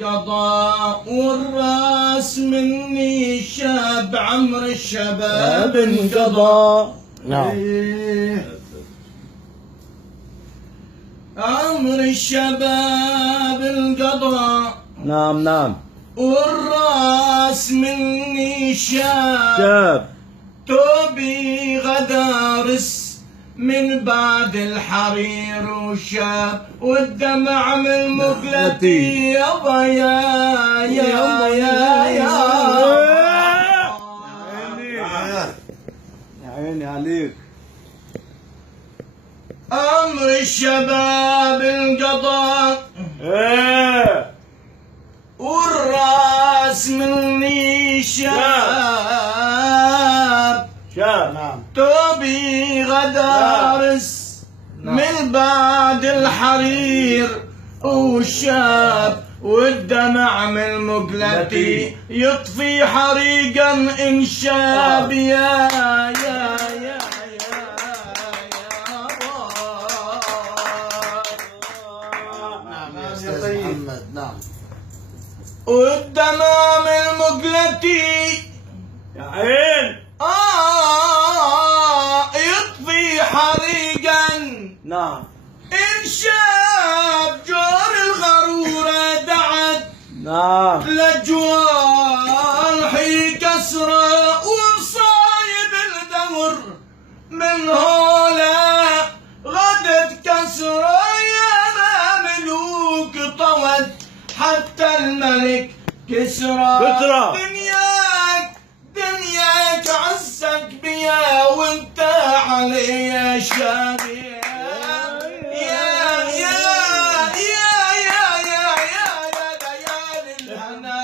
انقضى والراس مني شاب، عمر الشباب انقضى. نعم. عمر الشباب انقضى. نعم نعم. والراس مني شاب، توبي غدارس من بعد الحرير وشاب، والدمع من مقلتي يابا يا عيني عليك. عمر الشباب انقضى والراس مني شاب، نعم. توبي غدارس من بعد الحرير وشاب، والدمع من مقلتي يطفي حريقا إن شاب. يا محمد. نعم. والدمع من مقلتي يا عين يطفي حريقا. نعم. إن شاب جور الغرورة دعت. نعم. لجوارحي كسرة ومصايب الدور من هولا غدت كسرة. يا ملوك طوت حتى الملك كسرى. دنياك عزك بيا وانت علي شابي. يا ليالي الهنا